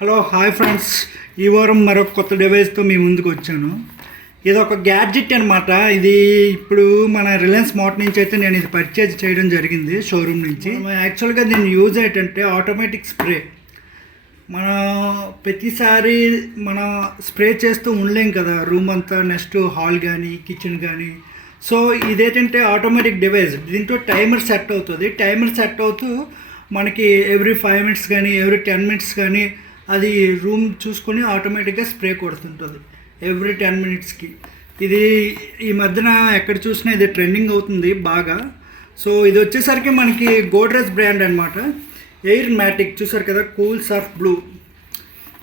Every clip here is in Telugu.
హలో హాయ్ ఫ్రెండ్స్, ఈ వారం మరొక కొత్త డివైస్తో మీ ముందుకు వచ్చాను. ఇది ఒక గ్యాడ్జెట్ అనమాట. ఇది ఇప్పుడు మన రిలయన్స్ మార్ట్ నుంచి అయితే నేను ఇది పర్చేజ్ చేయడం జరిగింది, షోరూమ్ నుంచి. యాక్చువల్గా దీని యూజ్ ఏంటంటే ఆటోమేటిక్ స్ప్రే. మనం ప్రతిసారి మనం స్ప్రే చేస్తూ ఉండలేం కదా, రూమ్ అంతా, నెక్స్ట్ హాల్ కానీ కిచెన్ కానీ. సో ఇదేంటంటే ఆటోమేటిక్ డివైస్. దీంట్లో టైమర్ సెట్ అవుతుంది. టైమర్ సెట్ అవుతూ మనకి ఎవ్రీ 5 minutes కానీ ఎవ్రీ 10 minutes కానీ అది రూమ్ చూసుకొని ఆటోమేటిక్గా స్ప్రే కొడుతుంటుంది ఎవ్రీ 10 minutesకి. ఇది ఈ మధ్యన ఎక్కడ చూసినా ఇది ట్రెండింగ్ అవుతుంది బాగా. సో ఇది వచ్చేసరికి మనకి గోడ్రేజ్ బ్రాండ్ అనమాట. ఎయిర్ మాటిక్ చూసారు కదా, కూల్ సర్ఫ్ బ్లూ.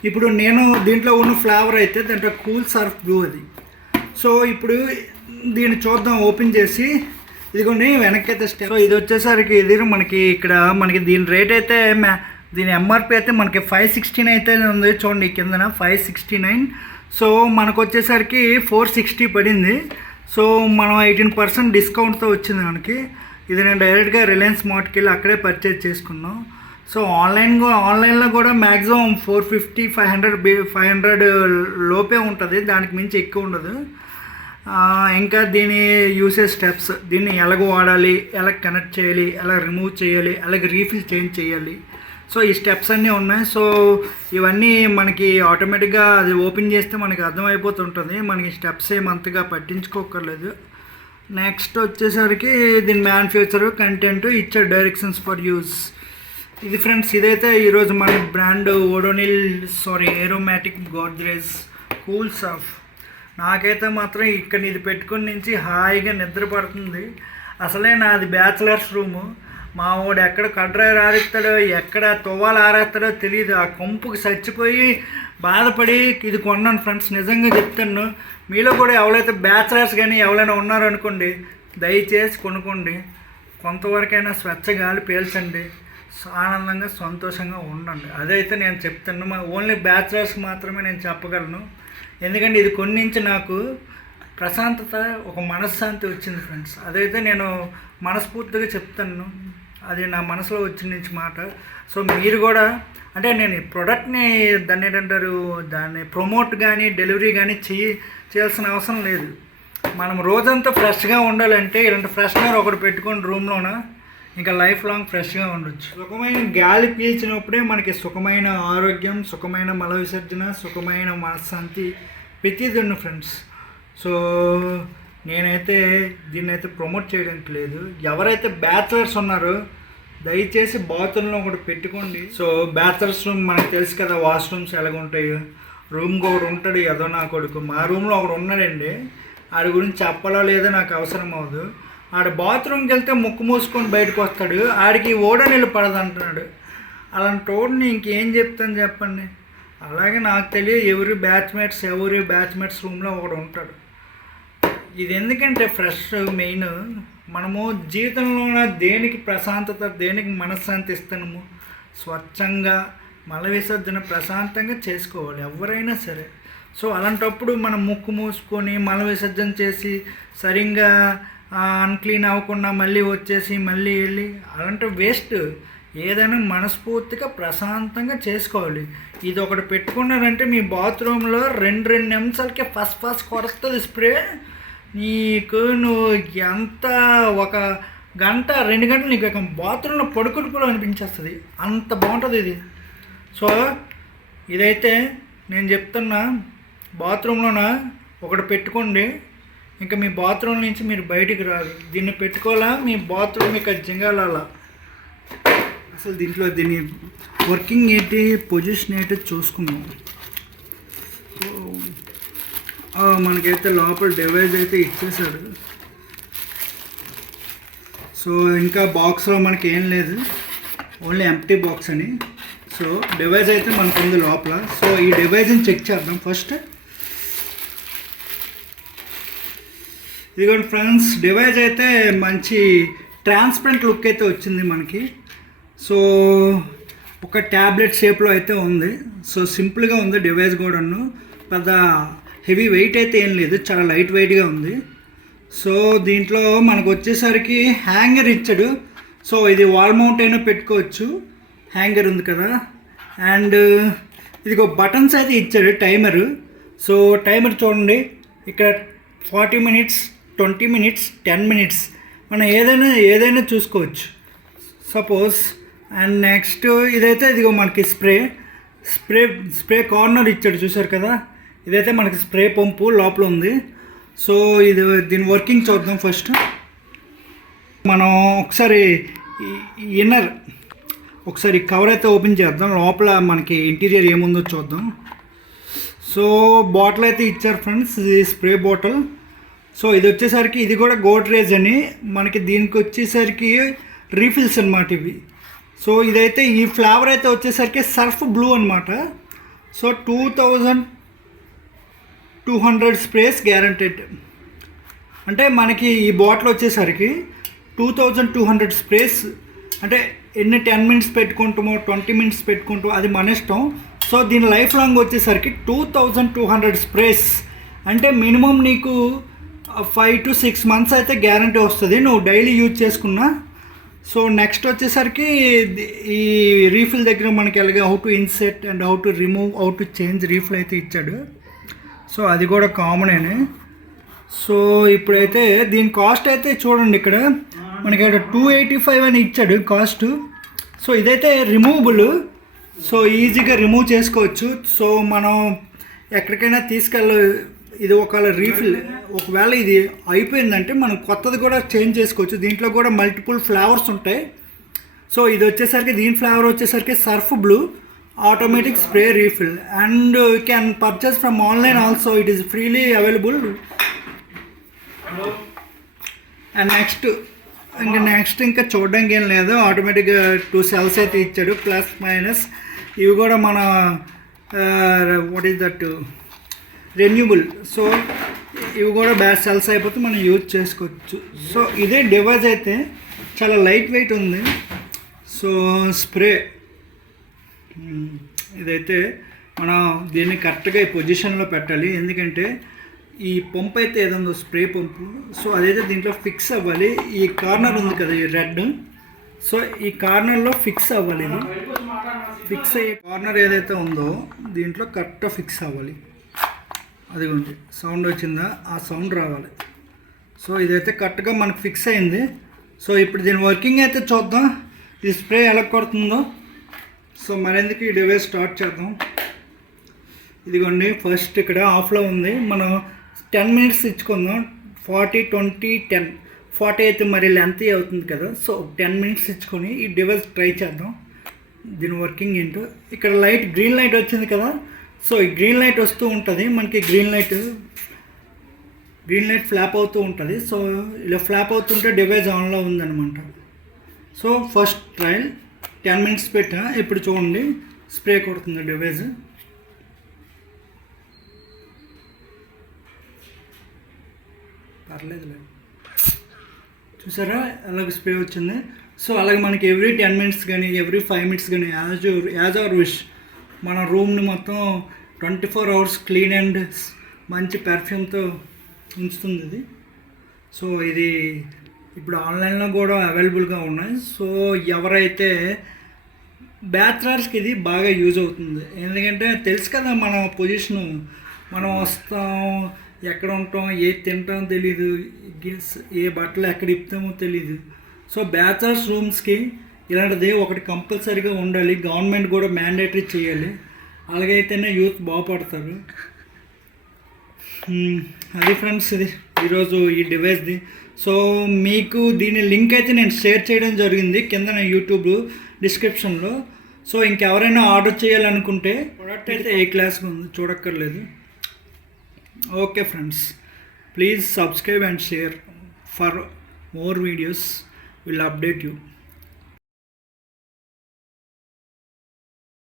ఇప్పుడు నేను దీంట్లో ఉన్న ఫ్లేవర్ అయితే దాంట్లో కూల్ సర్ఫ్ బ్లూ అది. సో ఇప్పుడు దీన్ని చూద్దాం ఓపెన్ చేసి. ఇదిగోండి వెనక్కి అయితే స్టెప్. సో ఇది వచ్చేసరికి ఇది మనకి ఇక్కడ మనకి దీని రేట్ అయితే దీని ఎంఆర్పి అయితే మనకి 569 అయితే ఉంది. చూడండి కిందన 569. సో మనకు వచ్చేసరికి 460 పడింది. సో మనం 18% డిస్కౌంట్తో వచ్చింది మనకి. ఇది నేను డైరెక్ట్గా రిలయన్స్ మార్ట్కి వెళ్ళి అక్కడే పర్చేజ్ చేసుకున్నాం. సో ఆన్లైన్లో కూడా మ్యాక్సిమం 450 500 లోపే ఉంటుంది, దానికి మించి ఎక్కువ ఉండదు. ఇంకా దీని యూసేజ్ స్టెప్స్, దీన్ని ఎలాగ వాడాలి, ఎలా కనెక్ట్ చేయాలి, ఎలా రిమూవ్ చేయాలి, అలాగే రీఫిల్ చేంజ్ చేయాలి. సో ఈ స్టెప్స్ అన్నీ ఉన్నాయి. సో ఇవన్నీ మనకి ఆటోమేటిక్గా అది ఓపెన్ చేస్తే మనకి అర్థమైపోతుంటుంది. మనకి స్టెప్స్ ఏమంతగా పట్టించుకోకర్లేదు. నెక్స్ట్ వచ్చేసరికి దీని మ్యానుఫ్యాక్చర్, కంటెంట్, ఇచ్చే డైరెక్షన్స్ ఫర్ యూజ్. ఇది ఫ్రెండ్స్, ఇదైతే ఈరోజు మన brand aromatic Godrej cool Surf. నాకైతే మాత్రం ఇక్కడ ఇది పెట్టుకుని నుంచి హాయిగా నిద్ర పడుతుంది. అసలే నాది బ్యాచిలర్స్ రూము. మా వాడు ఎక్కడ కడ్రాయి ఆరేస్తాడో, ఎక్కడ తువ్వాలు ఆరేస్తాడో తెలియదు. ఆ కొంపుకి చచ్చిపోయి బాధపడి ఇది కొన్నాను ఫ్రెండ్స్. నిజంగా చెప్తాను, మీలో కూడా ఎవరైతే బ్యాచిలర్స్ కానీ ఎవరైనా ఉన్నారనుకోండి, దయచేసి కొనుక్కోండి. కొంతవరకైనా స్వచ్ఛ గాలి పీల్చండి, ఆనందంగా సంతోషంగా ఉండండి. అదైతే నేను చెప్తాను. ఓన్లీ బ్యాచిలర్స్ మాత్రమే నేను చెప్పగలను. ఎందుకంటే ఇది కొన్నించి నాకు ప్రశాంతత, ఒక మనశ్శాంతి వచ్చింది ఫ్రెండ్స్. అదైతే నేను మనస్ఫూర్తిగా చెప్తాను. అది నా మనసులో వచ్చిన నుంచి మాట. సో మీరు కూడా, అంటే నేను ఈ ప్రోడక్ట్ని దాన్ని ఏంటంటారు, దాన్ని ప్రమోట్ కానీ డెలివరీ కానీ చేయాల్సిన అవసరం లేదు. మనం రోజంతా ఫ్రెష్గా ఉండాలంటే ఇలాంటి ఫ్రెషనర్ ఒకటి పెట్టుకొని రూమ్లోన ఇంకా లైఫ్ లాంగ్ ఫ్రెష్గా ఉండొచ్చు. సుఖమైన గాలి పీల్చినప్పుడే మనకి సుఖమైన ఆరోగ్యం, సుఖమైన మల విసర్జన, సుఖమైన మనశ్శాంతి ప్రతిదీ ఉంది ఫ్రెండ్స్. సో నేనైతే దీన్నైతే ప్రమోట్ చేయడానికి లేదు. ఎవరైతే బ్యాచిలర్స్ ఉన్నారో దయచేసి బాత్రూంలో ఒకటి పెట్టుకోండి. సో బ్యాచిలర్స్ రూమ్ మనకు తెలుసు కదా, వాష్రూమ్స్ ఎలాగ ఉంటాయో. రూమ్కి ఒకటి ఉంటాడు ఏదో నా కొడుకు. మా రూమ్లో ఒకడు ఉన్నాడండి, ఆడి గురించి చెప్పాలో లేదో నాకు అవసరం అవ్వదు. ఆడ బాత్రూమ్కి వెళ్తే ముక్కు మూసుకొని బయటకు వస్తాడు, ఆడికి ఓడనీళ్ళు పడదంటున్నాడు. అలాంటి టోడ్ని ఇంకేం చెప్తాను చెప్పండి. అలాగే నాకు తెలియదు ఎవరి బ్యాచ్మేట్స్ రూమ్లో ఒకడు ఉంటాడు. ఇది ఎందుకంటే ఫ్రెష్ మెయిన్. మనము జీవితంలో దేనికి ప్రశాంతత, దేనికి మనశ్శాంతి ఇస్తాము, స్వచ్ఛంగా మల విసర్జన ప్రశాంతంగా చేసుకోవాలి ఎవరైనా సరే. సో అలాంటప్పుడు మనం ముక్కు మూసుకొని మల విసర్జన చేసి సరిగ్గా అన్క్లీన్ అవ్వకుండా మళ్ళీ వచ్చేసి మళ్ళీ వెళ్ళి అలాంటి వేస్ట్. ఏదైనా మనస్ఫూర్తిగా ప్రశాంతంగా చేసుకోవాలి. ఇది ఒకటి పెట్టుకున్నారంటే మీ బాత్రూంలో 2 నిమిషాలకే ఫస్ట్ కొడుతుంది స్ప్రే. నీకు నువ్వు ఎంత 1 గంట 2 గంటలు నీకు బాత్రూంలో పడుకుని అనిపించేస్తుంది, అంత బాగుంటుంది ఇది. సో ఇదైతే నేను చెప్తున్నా, బాత్రూంలోన ఒకటి పెట్టుకోండి, ఇంకా మీ బాత్రూమ్ నుంచి మీరు బయటికి రాదు. దీన్ని పెట్టుకోవాలా, మీ బాత్రూమ్ ఇక జింగాల. అసలు దీంట్లో దీని వర్కింగ్ ఏంటి, పొజిషన్ ఏంటి చూసుకున్నాం. మనకైతే లోపల డివైస్ అయితే ఇచ్చేసాడు. సో ఇంకా బాక్స్లో మనకి ఏం లేదు, ఓన్లీ ఎంప్టీ బాక్స్ అని. సో డివైస్ అయితే మనకు ఉంది లోపల. సో ఈ డివైస్ని చెక్ చేద్దాం ఫస్ట్. ఇదిగోండి ఫ్రెండ్స్, డివైస్ అయితే మంచి ట్రాన్స్పరెంట్ లుక్ అయితే వచ్చింది మనకి. సో ఒక ట్యాబ్లెట్ షేప్లో అయితే ఉంది. సో సింపుల్గా ఉంది డివైస్ కూడాను. పెద్ద హెవీ వెయిట్ అయితే ఏం లేదు, చాలా లైట్ వెయిట్గా ఉంది. సో దీంట్లో మనకు వచ్చేసరికి హ్యాంగర్ ఇచ్చాడు. సో ఇది వాల్ మౌంట్ అయినా పెట్టుకోవచ్చు, హ్యాంగర్ ఉంది కదా. అండ్ ఇదిగో బటన్స్ అయితే ఇచ్చాడు టైమరు. సో టైమర్ చూడండి ఇక్కడ 40 minutes, 20 minutes, 10 minutes మనం ఏదైనా చూసుకోవచ్చు సపోజ్. అండ్ నెక్స్ట్ ఇదైతే ఇదిగో మనకి స్ప్రే కార్నర్ ఇచ్చాడు చూసారు కదా, ఇదైతే మనకి స్ప్రే పంపు లోపల ఉంది. సో దీని వర్కింగ్ చూద్దాం ఫస్ట్. మనం ఒకసారి ఒకసారి కవర్ అయితే ఓపెన్ చేద్దాం, లోపల మనకి ఇంటీరియర్ ఏముందో చూద్దాం. సో బాటిల్ అయితే ఇచ్చారు ఫ్రెండ్స్, ఇది స్ప్రే బాటిల్. సో ఇది వచ్చేసరికి ఇది కూడా గోడ్రేజ్ అని మనకి, దీనికి వచ్చేసరికి రీఫిల్స్ అనమాట ఇవి. సో ఇదైతే ఈ ఫ్లేవర్ అయితే వచ్చేసరికి సర్ఫ్ బ్లూ అనమాట. So 2200 sprays guaranteed. అంటే మనకి ఈ బాటిల్ వచ్చేసరికి 2200 స్ప్రేస్. అంటే ఎన్ని 10 minutes పెట్టుకుంటామో 20 minutes పెట్టుకుంటామో అది మన ఇష్టం. సో దీని లైఫ్ లాంగ్ వచ్చేసరికి 2200 స్ప్రేస్. అంటే మినిమం నీకు 5 to 6 months అయితే గ్యారంటీ వస్తుంది నువ్వు డైలీ యూజ్ చేసుకున్నా. సో నెక్స్ట్ వచ్చేసరికి ఈ రీఫిల్ దగ్గర మనకి ఎలాగే how to INCET and how to remove, how to change refill అయితే ఇచ్చాడు. సో అది కూడా కామనే. సో ఇప్పుడైతే దీని కాస్ట్ అయితే చూడండి, ఇక్కడ మనకి 285 అని ఇచ్చాడు కాస్ట్. సో ఇదైతే రిమూవబుల్, సో ఈజీగా రిమూవ్ చేసుకోవచ్చు. సో మనం ఎక్కడికైనా ఇది ఒకవేళ రీఫిల్ ఒకవేళ ఇది అయిపోయిందంటే మనం కొత్తది కూడా చేంజ్ చేసుకోవచ్చు. దీంట్లో కూడా మల్టిపుల్ ఫ్లేవర్స్ ఉంటాయి. సో ఇది వచ్చేసరికి దీని ఫ్లేవర్ వచ్చేసరికి Surf blue automatic spray refill and you can purchase from online also, it is freely available. And next ఇంకా చూడడానికి ఏం లేదు, ఆటోమేటిక్గా 2 cells అయితే ఇచ్చాడు, ప్లస్ మైనస్. ఇవి కూడా మన what is that renewable. So ఇవి కూడా బ్యాడ్ సెల్స్ అయిపోతే మనం యూజ్ చేసుకోవచ్చు. సో ఇదే డివైస్ అయితే చాలా లైట్ వెయిట్ ఉంది. సో స్ప్రే ఇదైతే మనం దీన్ని కరెక్ట్గా ఈ పొజిషన్లో పెట్టాలి, ఎందుకంటే ఈ పంప్ అయితే ఏదో స్ప్రే పంపు. సో అదైతే దీంట్లో ఫిక్స్ అవ్వాలి. ఈ కార్నర్ ఉంది కదా ఈ రెడ్, సో ఈ కార్నర్లో ఫిక్స్ అవ్వాలి. ఇది ఫిక్స్ అయ్యే కార్నర్ ఏదైతే ఉందో దీంట్లో కరెక్ట్గా ఫిక్స్ అవ్వాలి. అదిగోండి సౌండ్ వచ్చిందా, ఆ సౌండ్ రావాలి. సో ఇదైతే కరెక్ట్గా మనకు ఫిక్స్ అయింది. సో ఇప్పుడు దీని వర్కింగ్ అయితే చూద్దాం, ఈ స్ప్రే ఎలా కొడుతుందో. సో మరెందుకు ఈ డివైస్ స్టార్ట్ చేద్దాం. ఇదిగోండి ఫస్ట్ ఇక్కడ ఆఫ్లో ఉంది, మనం 10 minutes ఇచ్చుకుందాం. 40, 20, 10, 40 అయితే మరి లెంత్ అవుతుంది కదా. సో 10 minutes ఇచ్చుకొని ఈ డివైస్ ట్రై చేద్దాం, దీని వర్కింగ్ ఏంటో. ఇక్కడ గ్రీన్ లైట్ వచ్చింది కదా. సో ఈ గ్రీన్ లైట్ వస్తూ ఉంటుంది మనకి, గ్రీన్ లైట్ ఫ్లాప్ అవుతూ ఉంటుంది. సో ఇలా ఫ్లాప్ అవుతుంటే డివైస్ ఆన్లో ఉందన్నమాట. సో ఫస్ట్ ట్రయల్ 10 minutes పెట్టా, ఇప్పుడు చూడండి స్ప్రే కొడుతుంది డివైస్. పర్లేదులే, చూసారా అలాగే స్ప్రే వచ్చింది. సో అలాగే మనకి ఎవ్రీ 10 minutes కానీ ఎవ్రీ 5 minutes కానీ యాజ్ అవర్ విష్ మన రూమ్ని మొత్తం 24 hours క్లీన్ అండ్ మంచి పెర్ఫ్యూమ్తో ఉంచుతుంది ఇది. సో ఇది ఇప్పుడు ఆన్లైన్లో కూడా అవైలబుల్గా ఉన్నాయి. సో ఎవరైతే బ్యాచిలర్స్కి ఇది బాగా యూజ్ అవుతుంది, ఎందుకంటే తెలుసు కదా మన పొజిషను, మనం వస్తాం ఎక్కడ ఉంటాం, ఏది తింటామో తెలీదు, ఏ బట్టలు ఎక్కడ ఇప్పుతామో తెలీదు. సో బ్యాచిలర్స్ రూమ్స్కి ఇలాంటిది ఒకటి కంపల్సరీగా ఉండాలి, గవర్నమెంట్ కూడా మ్యాండేటరీ చేయాలి, అలాగైతేనే యూత్ బాగుపడతారు. అది ఫ్రెండ్స్ ఇది ఈరోజు ఈ డివైస్ది. సో మీకు దీని లింక్ అయితే నేను షేర్ చేయడం జరిగింది కింద యూట్యూబ్ డిస్క్రిప్షన్లో. సో ఇంకెవరైనా ఆర్డర్ చేయాలనుకుంటే ప్రోడక్ట్ అయితే ఏ క్లాస్గా ఉంది చూడక్కర్లేదు. Okay friends, please subscribe and share for more videos will update you.